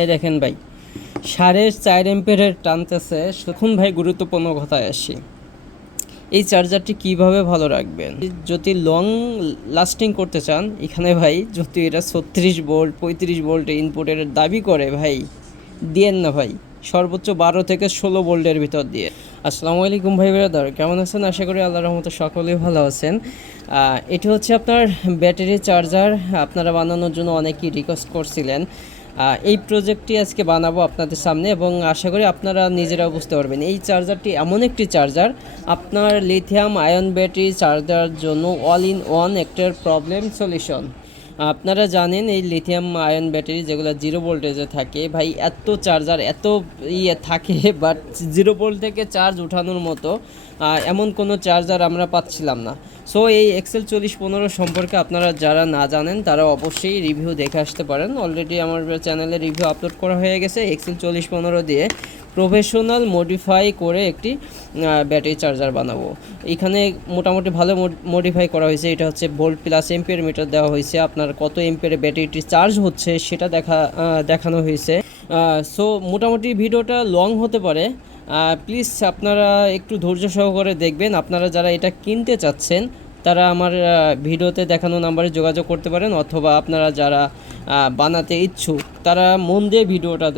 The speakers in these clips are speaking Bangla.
এ দেখেন ভাই সাড়ে চার এম্পেরের টানতেছে সুখন ভাই, গুরুত্বপূর্ণ কথায় আসি। এই চার্জারটি কীভাবে ভালো রাখবেন? যদি লং লাস্টিং করতে চান, এখানে ভাই, যদি এটা ছত্রিশ ভোল্ট পঁয়ত্রিশ ভোল্ট ইনপুটের দাবি করে ভাই, দিয়েন না ভাই। সর্বোচ্চ বারো থেকে ষোলো ভোল্টের ভিতর দিয়ে। আসসালামু আলাইকুম ভাই ব্রাদার কেমন আছেন? আশা করি আল্লাহ রহমতে সকলেই ভালো আছেন। এটি হচ্ছে আপনার ব্যাটারি চার্জার। আপনারা বানানোর জন্য অনেকেই রিকোয়েস্ট করছিলেন। এই প্রজেক্টটি আজকে বানাবো আপনাদের সামনে এবং আশা করি আপনারা নিজেরাও বুঝতে পারবেন। এই চার্জারটি এমন একটি চার্জার আপনার লিথিয়াম আয়ন ব্যাটারি চার্জার জন্য অল ইন ওয়ান একটার প্রবলেম সলিউশন আপনারা জানেন এই লিথিয়াম আয়ন ব্যাটারি যেগুলো জিরো ভোল্টেজে থাকে, ভাই এত চার্জার এত ইয়ে থাকে বাট জিরো ভোল্ট থেকে চার্জ ওঠানোর মতো এমন কোনো চার্জার আমরা পাচ্ছিলাম না। সো এই এক্সেল চল্লিশ পনেরো সম্পর্কে আপনারা যারা না জানেন, তারা অবশ্যই রিভিউ দেখে আসতে পারেন। অলরেডি আমার চ্যানেলে রিভিউ আপলোড করা হয়ে গেছে এক্সেল চল্লিশ পনেরো দিয়ে। প্রফেশনাল মডিফাই করে একটি ব্যাটারি চার্জার বানাবো। এখানে মোটামুটি ভালো মডিফাই করা হয়েছে। এটা হচ্ছে ভোল্ট প্লাস এম্পিয়ার মিটার দেওয়া হয়েছে। আপনার কত এম্পিয়ারে ব্যাটারিটি চার্জ হচ্ছে সেটা দেখা দেখানো হয়েছে। সো মোটামুটি ভিডিওটা লং হতে পারে। প্লিজ আপনারা একটু ধৈর্য সহকারে দেখবেন। আপনারা যারা এটা কিনতে চাচ্ছেন, তারা আমার ভিডিওতে দেখানো নাম্বারে যোগাযোগ করতে পারেন। অথবা আপনারা যারা বানাতে ইচ্ছুক, তারা মন দিয়ে ভিডিওটা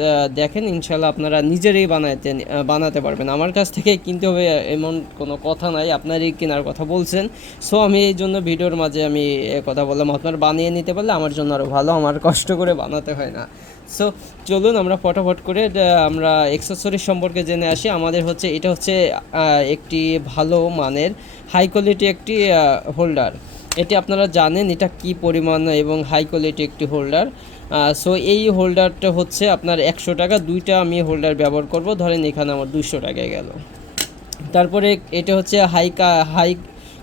দেখেন ইনশাল্লাহ আপনারা নিজেরাই বানাতে বানাতে পারবেন। আমার কাছ থেকে কিনতে হবে এমন কোনো কথা নাই, আপনারই কেনার কথা বলছেন। সো আমি এই জন্য ভিডিওর মাঝে আমি কথা বললাম, আপনারা বানিয়ে নিতে পারলে আমার জন্য আরও ভালো, আমার কষ্ট করে বানাতে হয় না। সো চলুন আমরা ফটাফট করে আমরা এক্সেসরি সম্পর্কে জেনে আসি। আমাদের হচ্ছে, এটা হচ্ছে একটি ভালো মানের হাই কোয়ালিটি একটি হোল্ডার এটি আপনারা জানেন এটা কি পরিমাণ এবং হাই কোয়ালিটি একটি হোল্ডার সো এই হোল্ডারটা হচ্ছে আপনার একশো টাকা, দুইটা আমি হোল্ডার ব্যবহার করব। ধরেন এখানে আমার দুশো টাকায় গেল। তারপরে এটা হচ্ছে হাই হাই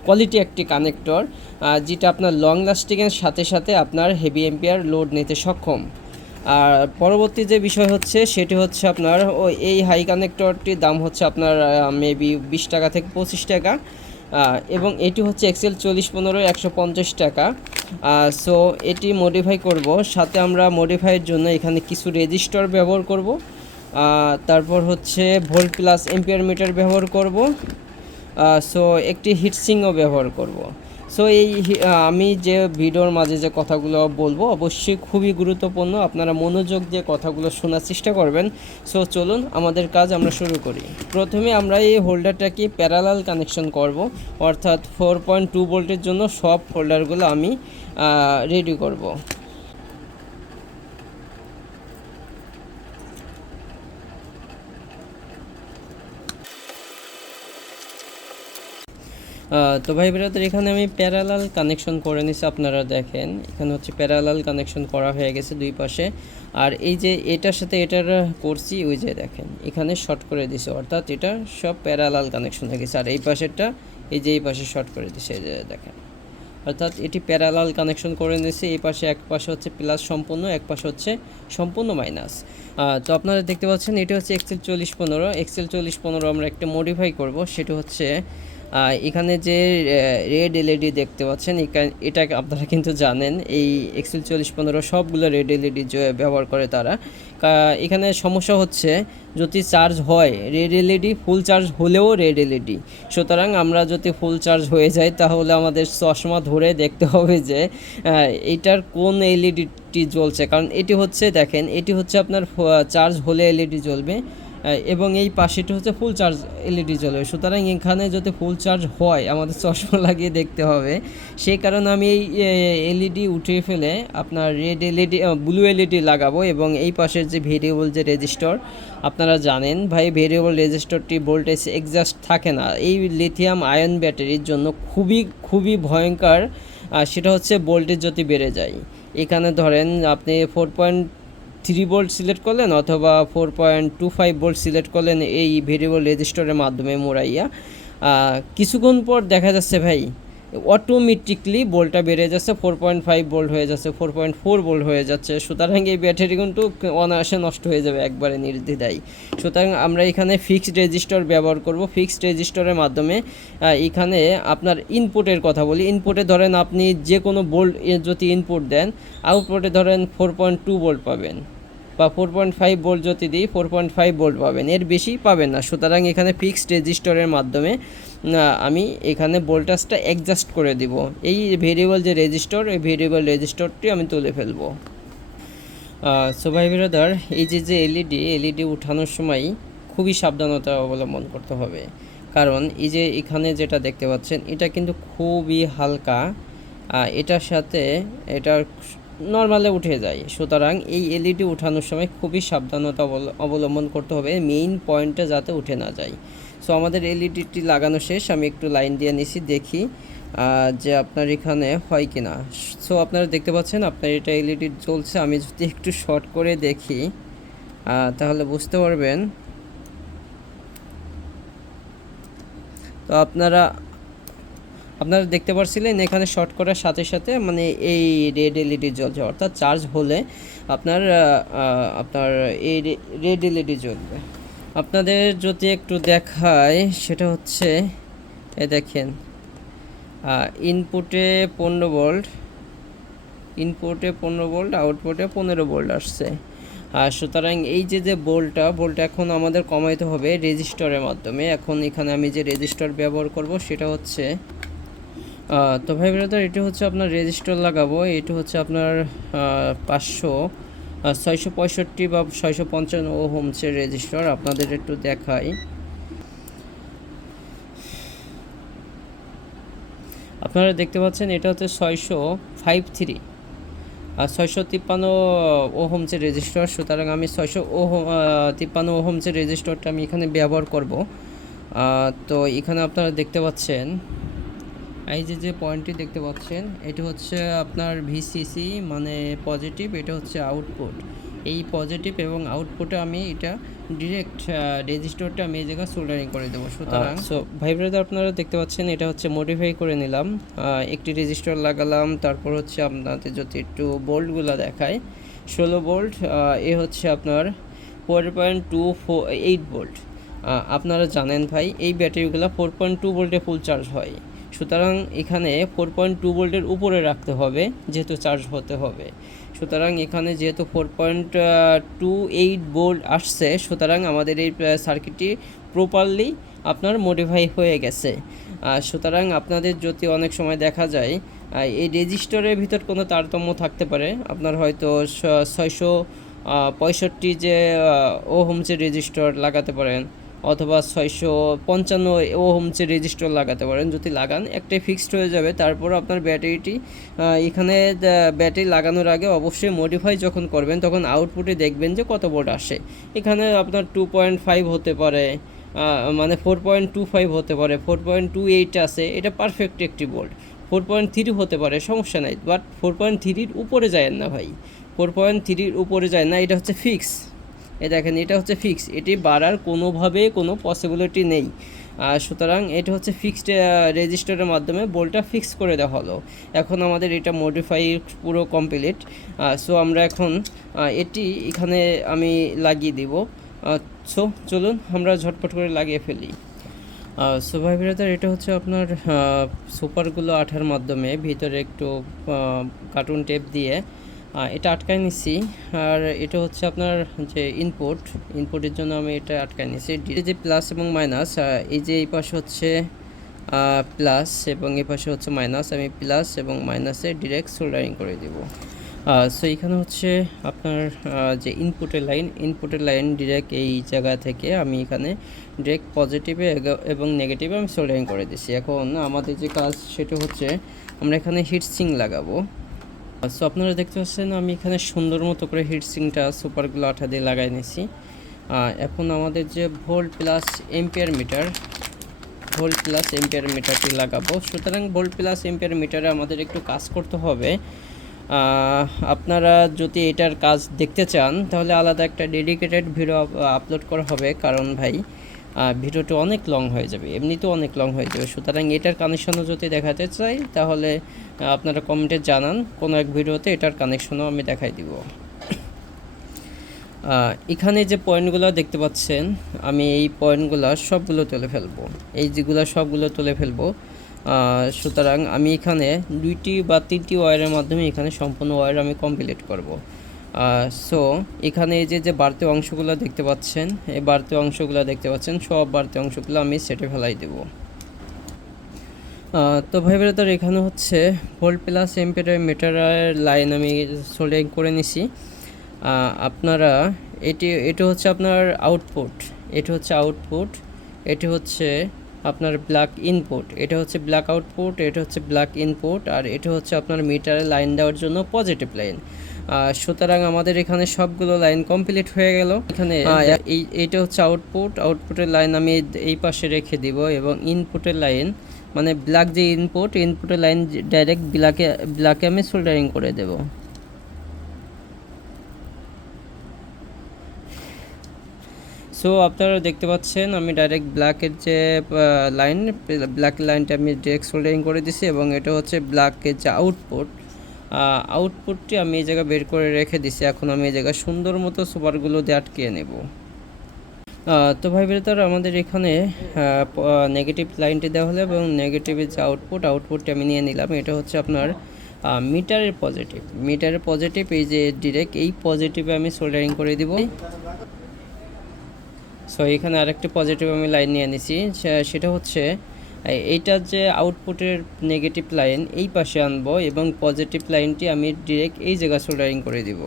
কোয়ালিটি একটি কানেক্টর যেটা আপনার লং লাস্টিংয়ের সাথে সাথে আপনার হেভি এম্পিয়ার লোড নিতে সক্ষম। আর পরবর্তী যে বিষয় হচ্ছে, সেটি হচ্ছে আপনার ও এই হাই কানেক্টরটির দাম হচ্ছে আপনার মেবি বিশ টাকা থেকে পঁচিশ টাকা। এবং এটি হচ্ছে এক্সেল চল্লিশ পনেরো, একশো পঞ্চাশ টাকা। সো এটি মডিফাই করব। সাথে আমরা মডিফাইয়ের জন্য এখানে কিছু রেজিস্টার ব্যবহার করব। তারপর হচ্ছে ভোল্ট প্লাস এম্পিয়ার মিটার ব্যবহার করব। সো একটি হিটসিংও ব্যবহার করব। সো এই আমি যে ভিডিওর মাঝে যে কথাগুলো বলব, অবশ্যই খুবই গুরুত্বপূর্ণ। আপনারা মনোযোগ দিয়ে কথাগুলো শোনার চেষ্টা করবেন। সো চলুন আমাদের কাজ আমরা শুরু করি। প্রথমে আমরা এই হোল্ডারটাকে প্যারালাল কানেকশন করব। অর্থাৎ ফোর পয়েন্ট টু ভোল্টের জন্য সব হোল্ডারগুলো আমি রেডি করব। তো ভাই ব্রাদার এখানে আমি প্যারালাল কানেকশন করে নিছি আপনারা দেখেন। এখানে হচ্ছে প্যারালাল কানেকশন করা হয়ে গেছে দুই পাশে। আর এই যে এটার সাথে এটার করছি, ওই যে দেখেন, এখানে শর্ট করে দিছে। অর্থাৎ এটা সব প্যারালাল কানেকশন হয়ে গেছে। আর এই পাশেরটা, এই যে এই পাশে শর্ট করে দিছে, এই যে দেখেন। অর্থাৎ এটি প্যারালাল কানেকশন করে নিয়েছে এই পাশে এক পাশে হচ্ছে প্লাস সম্পূর্ণ, এক পাশে হচ্ছে সম্পূর্ণ মাইনাস তো আপনারা দেখতে পাচ্ছেন, এটি হচ্ছে এক্সেল চল্লিশ পনেরো। এক্সেল চল্লিশ পনেরো আমরা একটা মডিফাই করব। সেটা হচ্ছে এখানে যে রেড এলইডি দেখতে পাচ্ছেন এটা আপনারা কিন্তু জানেন, এই এক্সেল চল্লিশ পনেরো সবগুলো রেড এলইডি ব্যবহার করে তারা। এখানে সমস্যা হচ্ছে, যদি চার্জ হয় রেড এলইডি ফুল চার্জ হলেও রেড এলইডি সুতরাং আমরা যদি ফুল চার্জ হয়ে যাই, তাহলে আমাদের চশমা ধরে দেখতে হবে যে এটার কোন এলইডিটি জ্বলছে। কারণ এটি হচ্ছে, দেখেন, এটি হচ্ছে আপনার চার্জ হলে এলইডি জ্বলবে। এবং এই পাশেটি হচ্ছে ফুল চার্জ এলইডি জ্বলবে সুতরাং এখানে যদি ফুল চার্জ হয়, আমাদের চশমা লাগিয়ে দেখতে হবে। সেই কারণে আমি এই এলইডি উঠিয়ে ফেলে আপনার রেড এলইডি ব্লু এলইডি লাগাবো এবং এই পাশের যে ভেরিয়েবল যে রেজিস্টর আপনারা জানেন, ভাই ভেরিয়েবল রেজিস্টরটি ভোল্টেজ এক্সাস্ট থাকে না। এই লিথিয়াম আয়ন ব্যাটারির জন্য খুবই খুবই ভয়ঙ্কর সেটা হচ্ছে ভোল্টেজ যদি বেড়ে যায়। এখানে ধরেন আপনি four point three volt select করলেন অথবা four point two five volt select করলেন এই ভেরিয়েবল রেজিস্টরের মাধ্যমে মোড়াইয়া কিছুক্ষণ পর দেখা যাচ্ছে ভাই অটোমেটিকলি ভোল্টটা বেড়ে যাচ্ছে, ফোর পয়েন্ট ফাইভ ভোল্ট হয়ে যাচ্ছে, ফোর পয়েন্ট ফোর ভোল্ট হয়ে যাচ্ছে। সুতরাং এই ব্যাটারি কিন্তু অনায়াসে নষ্ট হয়ে যাবে একবারে নির্দ্বিধায়। সুতরাং আমরা এখানে ফিক্সড রেজিস্টার ব্যবহার করব। ফিক্সড রেজিস্টারের মাধ্যমে এখানে আপনার ইনপুটের কথা বলি। ইনপুটে ধরেন আপনি যে কোনো বোল্ট যদি ইনপুট দেন আউটপুটে ধরেন ফোর পয়েন্ট টু ভোল্ট পাবেন। বা ফোর পয়েন্ট ফাইভ ভোল্ট যদি দিই ফোর পয়েন্ট ফাইভ ভোল্ট পাবেন। এর বেশি পাবেন না। সুতরাং এখানে ফিক্সড রেজিস্টরের মাধ্যমে আমি এখানে ভোল্টেজটা অ্যাডজাস্ট করে দিব। এই ভেরিয়েবল যে রেজিস্টর এই ভেরিয়েবল রেজিস্টরটি আমি তুলে ফেলব। সো ভাই ব্রাদার এই যে যে এলইডি এলইডি উঠানোর সময় খুবই সাবধানতা অবলম্বন করতে হবে। কারণ এই যে, এখানে যেটা দেখতে পাচ্ছেন, এটা কিন্তু খুবই হালকা। এটার সাথে এটা নর্মালে উঠে যায়। সুতরাং এই এলইডি উঠানোর সময় খুবই সাবধানতা অবল- অবলম্বন করতে হবে। মেইন পয়েন্টটা যাতে উঠে না যায়। সো আমাদের এলইডিটি লাগানো শেষ। আমি একটু লাইন দিয়ে নিছি, দেখি যে আপনার এখানে হয় কি না সো আপনারা দেখতে পাচ্ছেন, আপনার এটা এলইডি চলছে আমি যদি একটু শর্ট করে দেখি তাহলে বুঝতে পারবেন। তো আপনারা আপনারা দেখতে পাচ্ছিলেন এখানে শর্ট করার সাথে সাথে মানে এই রেড এলইডি জ্বলছে অর্থাৎ চার্জ হলে আপনার আপনার এই রেড এলইডি জ্বলবে। আপনাদের যদি একটু দেখায়, সেটা হচ্ছে এ দেখেন ইনপুটে পনেরো ভোল্ট ইনপুটে পনেরো ভোল্ট আউটপুটে পনেরো ভোল্ট আসছে। আর সুতরাং এই যে যে বোল্টটা বোল্ট এখন আমাদের কমাইতে হবে রেজিস্টরের মাধ্যমে। এখন এখানে আমি যে রেজিস্টর ব্যবহার করব, সেটা হচ্ছে তো ভাই ব্রাদার, এটা হচ্ছে আপনার রেজিস্টর লাগাবো। এটা হচ্ছে আপনার পাঁচশো ছয়শো পঁয়ষট্টি বা ছয়শো পঞ্চান্ন ও হোমসের রেজিস্টর আপনাদের একটু দেখাই। আপনারা দেখতে পাচ্ছেন, এটা হচ্ছে ছয়শো ফাইভ থ্রি আর ছয়শো তিপ্পান্ন ওহমসের রেজিস্টার সুতরাং আমি ছয়শো ওহম তিপ্পান্ন ওহমসের রেজিস্টারটা আমি এখানে ব্যবহার করব। তো এখানে আপনারা দেখতে পাচ্ছেন এই যে যে পয়েন্টটি দেখতে পাচ্ছেন, এটা হচ্ছে আপনার ভিসিসি মানে পজিটিভ এটা হচ্ছে আউটপুট এই পজিটিভ এবং আউটপুটে আমি এটা ডিরেক্ট রেজিস্টারটা আমি এই জায়গায় সোল্ডারিং করে দেবো। সুতরাং সো ভাই ব্রাদার আপনারা দেখতে পাচ্ছেন, এটা হচ্ছে মডিফাই করে নিলাম। একটি রেজিস্টার লাগালাম, তারপর হচ্ছে আপনাদের যদি একটু বোল্টগুলো দেখায় ষোলো বোল্ট এ হচ্ছে আপনার four point two four eight volt আপনারা জানেন ভাই, এই ব্যাটারিগুলো ফোর পয়েন্ট টু ভোল্টে ফুল চার্জ হয়। সুতরাং এখানে ফোর পয়েন্ট টু ভোল্টের উপরে রাখতে হবে, যেহেতু চার্জ হতে হবে। সুতরাং এখানে যেহেতু four point two eight volt আসছে, সুতরাং আমাদের এই সার্কিটটি প্রপারলি আপনার মডিফাই হয়ে গেছে। সুতরাং আপনাদের যদি অনেক সময় দেখা যায় এই রেজিস্টরের ভিতর কোনো তারতম্য থাকতে পারে। আপনার হয়তো ছয়শো পঁয়ষট্টি যে ও হোমসের রেজিস্টর লাগাতে পারেন। অথবা ছয়শো পঞ্চান্ন ও হোমসের রেজিস্টার লাগাতে পারেন, যদি লাগান, একটাই ফিক্সড হয়ে যাবে। তারপর আপনার ব্যাটারিটি এখানে ব্যাটারি লাগানোর আগে অবশ্যই মডিফাই যখন করবেন, তখন আউটপুটে দেখবেন যে কত ভোল্ট আসে। এখানে আপনার টু পয়েন্ট ফাইভ হতে পারে মানে ফোর পয়েন্ট টু ফাইভ হতে পারে ফোর পয়েন্ট টু এইট আছে, এটা পারফেক্ট একটি বোল্ট ফোর পয়েন্ট থ্রি হতে পারে, সমস্যা নাই বাট ফোর পয়েন্ট থ্রির উপরে যায় না ভাই। ফোর পয়েন্ট থ্রির উপরে যায় না, এটা হচ্ছে ফিক্স এ দেখেন, এটা হচ্ছে ফিক্স এটি বাড়ার কোনোভাবে কোনো পসিবিলিটি নেই। আর সুতরাং এটা হচ্ছে ফিক্সড রেজিস্টারের মাধ্যমে বোলটা ফিক্স করে দেওয়া হলো। এখন আমাদের এটা মডিফাই পুরো কমপ্লিট সো আমরা এখন এটি এখানে আমি লাগিয়ে দিব। সো চলুন আমরা ঝটপট করে লাগিয়ে ফেলি। ব্রাদার, এটা হচ্ছে আপনার সুপারগুলো আঠার মাধ্যমে, ভিতরে একটু কার্টুন টেপ দিয়ে এটা আটকায় নিচ্ছি আর এটা হচ্ছে আপনার যে ইনপুট ইনপুটের জন্য আমি এটা আটকায় নিচ্ছি যে প্লাস এবং মাইনাস এই যে এই পাশে হচ্ছে প্লাস এবং এই পাশে হচ্ছে মাইনাস আমি প্লাস এবং মাইনাসে ডিরেক্ট সোল্ডারিং করে দিব। সো এখানে হচ্ছে আপনার যে ইনপুটের লাইন ইনপুটের লাইন ডিরেক্ট এই জায়গা থেকে আমি এখানে ডিরেক্ট পজিটিভে এবং নেগেটিভে আমি সোল্ডারিং করে দিচ্ছি এখন আমাদের যে কাজ সেটা হচ্ছে আমরা এখানে হিটসিং লাগাবো। সো আপনারা দেখতে পাচ্ছেন, আমি এখানে সুন্দর মতো করে হিটসিংটা সুপারগুলো আঠা দিয়ে লাগাই নিয়েছি এখন আমাদের যে volt plus ampere meter volt plus ampere মিটারটি লাগাবো। সুতরাং ভোল্ট প্লাস এম্পিয়ার মিটারে আমাদের একটু কাজ করতে হবে। আপনারা যদি এটার কাজ দেখতে চান, তাহলে আলাদা একটা ডেডিকেটেড ভিডিও আপলোড করা হবে, কারণ ভাই ভিডিওটা অনেক লং হয়ে যাবে, এমনিতেও অনেক লং হয়ে যাবে। সুতরাং এটার কানেকশনও যদি দেখাতে চাই, তাহলে আপনারা কমেন্টে জানান, কোনো এক ভিডিওতে এটার কানেকশনও আমি দেখাই দিব। এখানে যে পয়েন্টগুলো দেখতে পাচ্ছেন, আমি এই পয়েন্টগুলো সবগুলো তুলে ফেলব। এই যেগুলো সবগুলো তুলে ফেলব সুতরাং আমি এখানে দুইটি বা তিনটি ওয়্যারের মাধ্যমে এখানে সম্পূর্ণ ওয়্যার আমি কমপ্লিট করব। সো এখানে এই যে যে বাড়তি অংশগুলো দেখতে পাচ্ছেন, এই বাড়তি অংশগুলো দেখতে পাচ্ছেন, সব বাড়তি অংশগুলো আমি সেটে ফেলাই দেবো তো ভাই ব্রাদার, এখানে হচ্ছে ভোল্ট প্লাস এম্পিয়ার মিটারের লাইন আমি সোল্ডিং করে নিছি। আপনারা, এটি এটি হচ্ছে আপনার আউটপুট এটি হচ্ছে আউটপুট এটি হচ্ছে আপনার ব্ল্যাক ইনপুট এটা হচ্ছে ব্ল্যাক আউটপুট এটা হচ্ছে ব্ল্যাক ইনপুট আর এটা হচ্ছে আপনার মিটারে লাইন দেওয়ার জন্য পজিটিভ লাইন সুতরাং আমাদের এখানে সবগুলো লাইন কমপ্লিট হয়ে গেল। এখানে এই এইটা হচ্ছে আউটপুট আউটপুটের লাইন আমি এই- এই পাশে রেখে দিব এবং ইনপুটের লাইন মানে ব্ল্যাক যে ইনপুট ইনপুটের লাইন ডাইরেক্ট ব্ল্যাকে ব্ল্যাকে আমি সোল্ডারিং করে দেব। সো আপনারা দেখতে পাচ্ছেন, আমি ডাইরেক্ট ব্ল্যাকের যে লাইন ব্ল্যাক লাইনটা আমি ডিরেক্ট সোল্ডারিং করে দিছি এবং এটা হচ্ছে ব্ল্যাকের যে আউটপুট আউটপুটটি আমি এই জায়গায় বের করে রেখে দিছি। এখন আমি এই জায়গায় সুন্দর মতো সুপারগুলো দিয়ে আটকিয়ে নেব। তো ভাই বেরোতার আমাদের এখানে নেগেটিভ লাইনটি দেওয়া হলো এবং নেগেটিভের যে আউটপুট আউটপুটটি আমি নিয়ে নিলাম। এটা হচ্ছে আপনার মিটারের পজিটিভ মিটারের পজিটিভ এই যে ডিরেক্ট এই পজিটিভে আমি সোল্ডারিং করে দিব। সো এখানে আরেকটি পজিটিভ আমি লাইন নিয়ে নিছি। সেটা হচ্ছে এই- এইটার যে আউটপুটের নেগেটিভ লাইন এই পাশে আনব এবং পজিটিভ লাইনটি আমি ডিরেক্ট এই জায়গায় সোল্ডারিং করে দিব।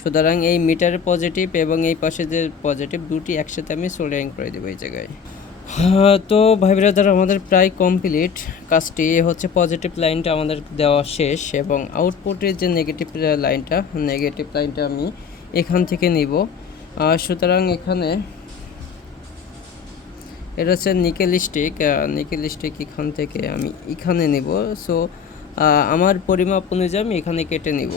সুতরাং এই মিটারের পজিটিভ এবং এই পাশে যে পজিটিভ দুটি একসাথে আমি সোল্ডারিং করে দেবো এই জায়গায়। হ্যাঁ, তো ভাই ব্রাদার আমাদের প্রায় কমপ্লিট কাজটি হচ্ছে পজিটিভ লাইনটা আমাদের দেওয়া শেষ এবং আউটপুটের যে নেগেটিভ লাইনটা নেগেটিভ লাইনটা আমি এখান থেকে নিব। সুতরাং এখানে এটা হচ্ছে নিকেল স্টিক নিকেল স্টিক এখান থেকে আমি এখানে নেব। সো আমার পরিমাপ অনুযায়ী আমি এখানে কেটে নিব।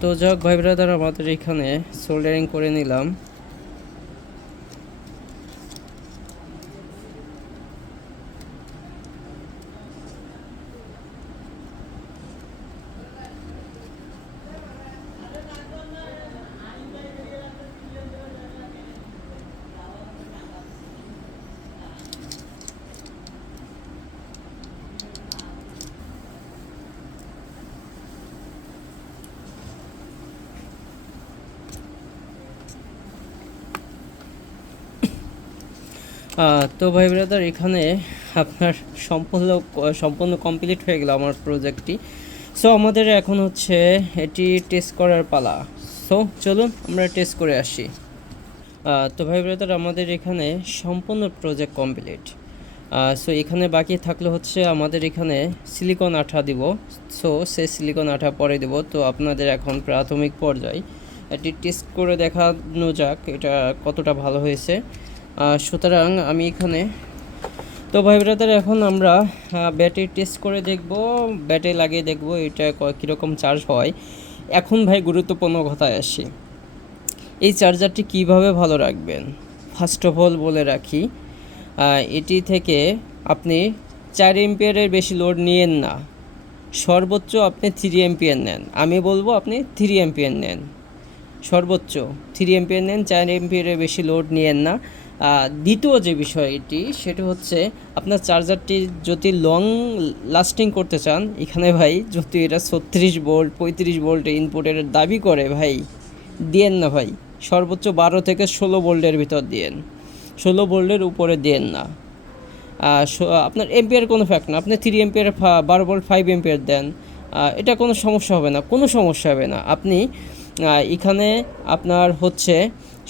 তো যাক ভাই ব্রাদার আমাদের এখানে সোল্ডারিং করে নিলাম। তো ভাই ব্রাদার এখানে আপনার সম্পূর্ণ সম্পূর্ণ কমপ্লিট হয়ে গেল আমার প্রজেক্টটি সো আমাদের এখন হচ্ছে এটি টেস্ট করার পালা। সো চলুন আমরা টেস্ট করে আসি। তো ভাই ব্রাদার আমাদের এখানে সম্পূর্ণ প্রজেক্ট কমপ্লিট সো এখানে বাকি থাকলে হচ্ছে আমাদের এখানে সিলিকন আঠা দিব। সো সে সিলিকন আঠা পরে দেব। তো আপনাদের এখন প্রাথমিক পর্যায়ে। এটি টেস্ট করে দেখানো যাক এটা কতটা ভালো হয়েছে। সুতরাং আমি এখানে, তো ভাই ব্রাদার এখন আমরা ব্যাটারি টেস্ট করে দেখব ব্যাটারি লাগিয়ে দেখব এটা কীরকম চার্জ হয়। এখন ভাই গুরুত্বপূর্ণ কথায় আসি। এই চার্জারটি কীভাবে ভালো রাখবেন? ফার্স্ট অফ অল বলে রাখি এটি থেকে আপনি চার এম্পিয়ারের বেশি লোড নিয়েন না। সর্বোচ্চ আপনি থ্রি এম্পিয়ার নেন। আমি বলব আপনি থ্রি এম্পিয়ার নেন। সর্বোচ্চ থ্রি এম্পিয়ার নেন, চার এম্পিয়ারের বেশি লোড নিয়েন না। দ্বিতীয় যে বিষয়টি, সেটা হচ্ছে আপনার চার্জারটি যদি লং লাস্টিং করতে চান, এখানে ভাই যদি এটা ছত্রিশ ভোল্ট পঁয়ত্রিশ ভোল্ট ইনপুটের দাবি করে ভাই, দিয়েন না ভাই। সর্বোচ্চ বারো থেকে ষোলো ভোল্টের ভিতর দিয়েন। ষোলো ভোল্টের উপরে দিয়েন না। আপনার এম্পিয়ার কোনো ফ্যাক্ট না। আপনি থ্রি এম্পিয়ার বারো ভোল্ট ফাইভ এম্পিয়ার দেন। এটা কোনো সমস্যা হবে না। কোনো সমস্যা হবে না। আপনি এখানে আপনার হচ্ছে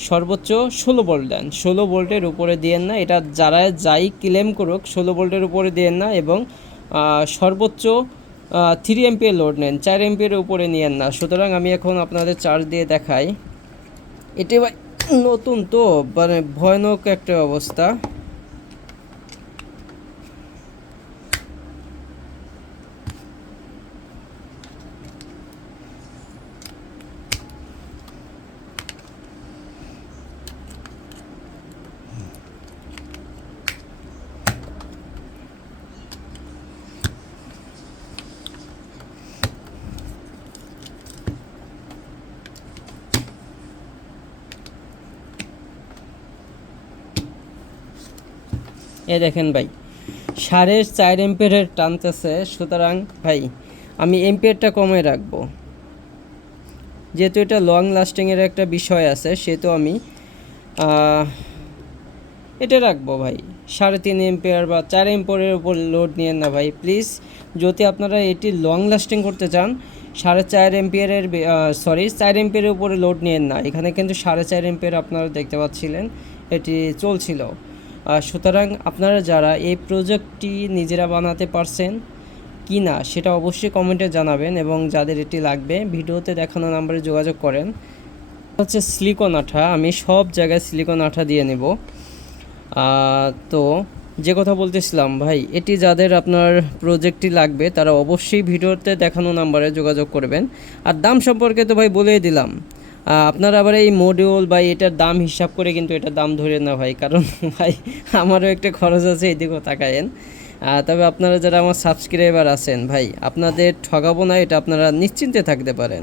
সর্বোচ্চ ষোলো বোল্ট দেন। ষোলো বোল্টের উপরে দিয়েন না, এটা যারা যাই ক্লেম করুক, ষোলো বোল্টের উপরে দিয়েন না এবং সর্বোচ্চ থ্রি এমপি লোড নেন, চার এমপির উপরে নিয়েন না। সুতরাং আমি এখন আপনাদের চার্জ দিয়ে দেখাই। এটি নতুন তো মানে ভয়ানক একটা অবস্থা। এ দেখেন ভাই সাড়ে চার এম্পিয়ারের টানতেছে সুতরাং ভাই, আমি এম্পিয়ারটা কমে রাখব। যেহেতু এটা লং লাস্টিংয়ের একটা বিষয় আছে, সেহেতু আমি এটা রাখব ভাই। সাড়ে তিন এম্পিয়ার বা চার এম্পিয়ারের উপর লোড নিয়েন না ভাই প্লিজ যদি আপনারা এটি লং লাস্টিং করতে চান, সাড়ে চার এম্পিয়ারের সরি চার এম্পিয়ারের উপরে লোড নিয়েন না। এখানে কিন্তু সাড়ে চার এম্পিয়ার আপনারা দেখতে পাচ্ছিলেন, এটি চলছিল। সুতরাং আপনারা যারা এই প্রজেক্টটি নিজেরা বানাতে পারছেন কি না সেটা অবশ্যই কমেন্টে জানাবেন এবং যাদের এটি লাগবে ভিডিওতে দেখানো নাম্বারে যোগাযোগ করেন। হচ্ছে সিলিকন আঠা। আমি সব জায়গায় সিলিকন আঠা দিয়ে নেব। তো যে কথা বলতেছিলাম, ভাই, এটি যাদের আপনার প্রজেক্টটি লাগবে তারা অবশ্যই ভিডিওতে দেখানো নাম্বারে যোগাযোগ করবেন। আর দাম সম্পর্কে তো ভাই বলেই দিলাম। আপনারা আবার এই মডিউল বা এটার দাম হিসাব করে কিন্তু এটার দাম ধরে না ভাই, কারণ ভাই আমারও একটা খরচ আছে, এদিকেও তাকায়েন। তবে আপনারা যারা আমার সাবস্ক্রাইবার আছেন ভাই, আপনাদের ঠগাবো না, এটা আপনারা নিশ্চিন্তে থাকতে পারেন।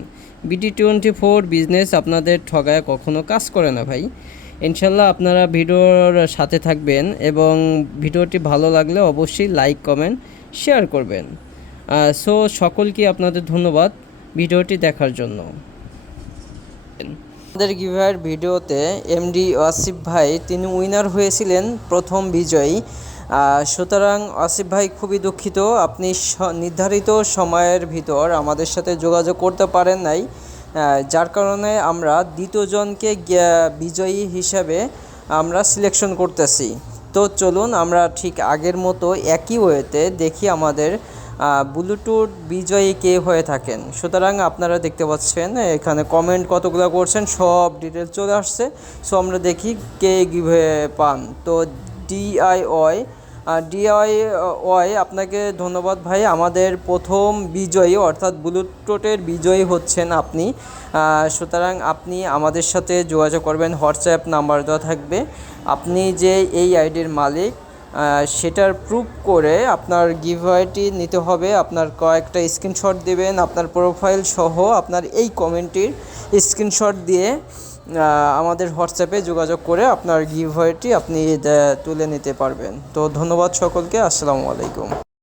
বিটি টোয়েন্টি ফোর বিজনেস আপনাদের ঠগায় কখনো কাজ করে না ভাই। ইনশাল্লাহ আপনারা ভিডিওর সাথে থাকবেন এবং ভিডিওটি ভালো লাগলে অবশ্যই লাইক কমেন্ট শেয়ার করবেন। সো সকলকে আপনাদের ধন্যবাদ ভিডিওটি দেখার জন্য। আমাদের গিভার ভিডিওতে এমডি আসিফ ভাই, তিনি উইনার হয়েছিলেন প্রথম বিজয়ী। সুতরাং আসিফ ভাই খুবই দুঃখিত, আপনি নির্ধারিত সময়ের ভিতর আমাদের সাথে যোগাযোগ করতে পারেন নাই। যার কারণে আমরা দ্বিতীয়জনকে বিজয়ী হিসাবে আমরা সিলেকশন করতেছি। তো চলুন, আমরা ঠিক আগের মতো একই ওয়েতে দেখি আমাদের ব্লুটুথ বিজয়ী কে হয়ে থাকেন? সুতরাং আপনারা দেখতে পাচ্ছেন, এখানে কমেন্ট কতগুলো করছেন, সব ডিটেল চলে আসছে। সো আমরা দেখি কে গিভে পান। তো ডিআই ওয়াই ডিআই ওয়াই আপনাকে ধন্যবাদ ভাই। আমাদের প্রথম বিজয়ী, অর্থাৎ ব্লুটুথের বিজয়ী হচ্ছেন আপনি। সুতরাং আপনি আমাদের সাথে যোগাযোগ করবেন। হোয়াটসঅ্যাপ নাম্বার দেওয়া থাকবে। আপনি যে এই আইডির মালিক সেটার প্রুফ করে আপনার গিভওয়েটি নিতে হবে। আপনার কয়েকটা স্ক্রিনশট দেবেন, আপনার প্রোফাইল সহ আপনার এই কমেন্টটির স্ক্রিনশট দিয়ে আমাদের হোয়াটসঅ্যাপে যোগাযোগ করে আপনার গিভওয়েটি আপনি তুলে নিতে পারবেন। তো ধন্যবাদ সকলকে, আসসালামু আলাইকুম।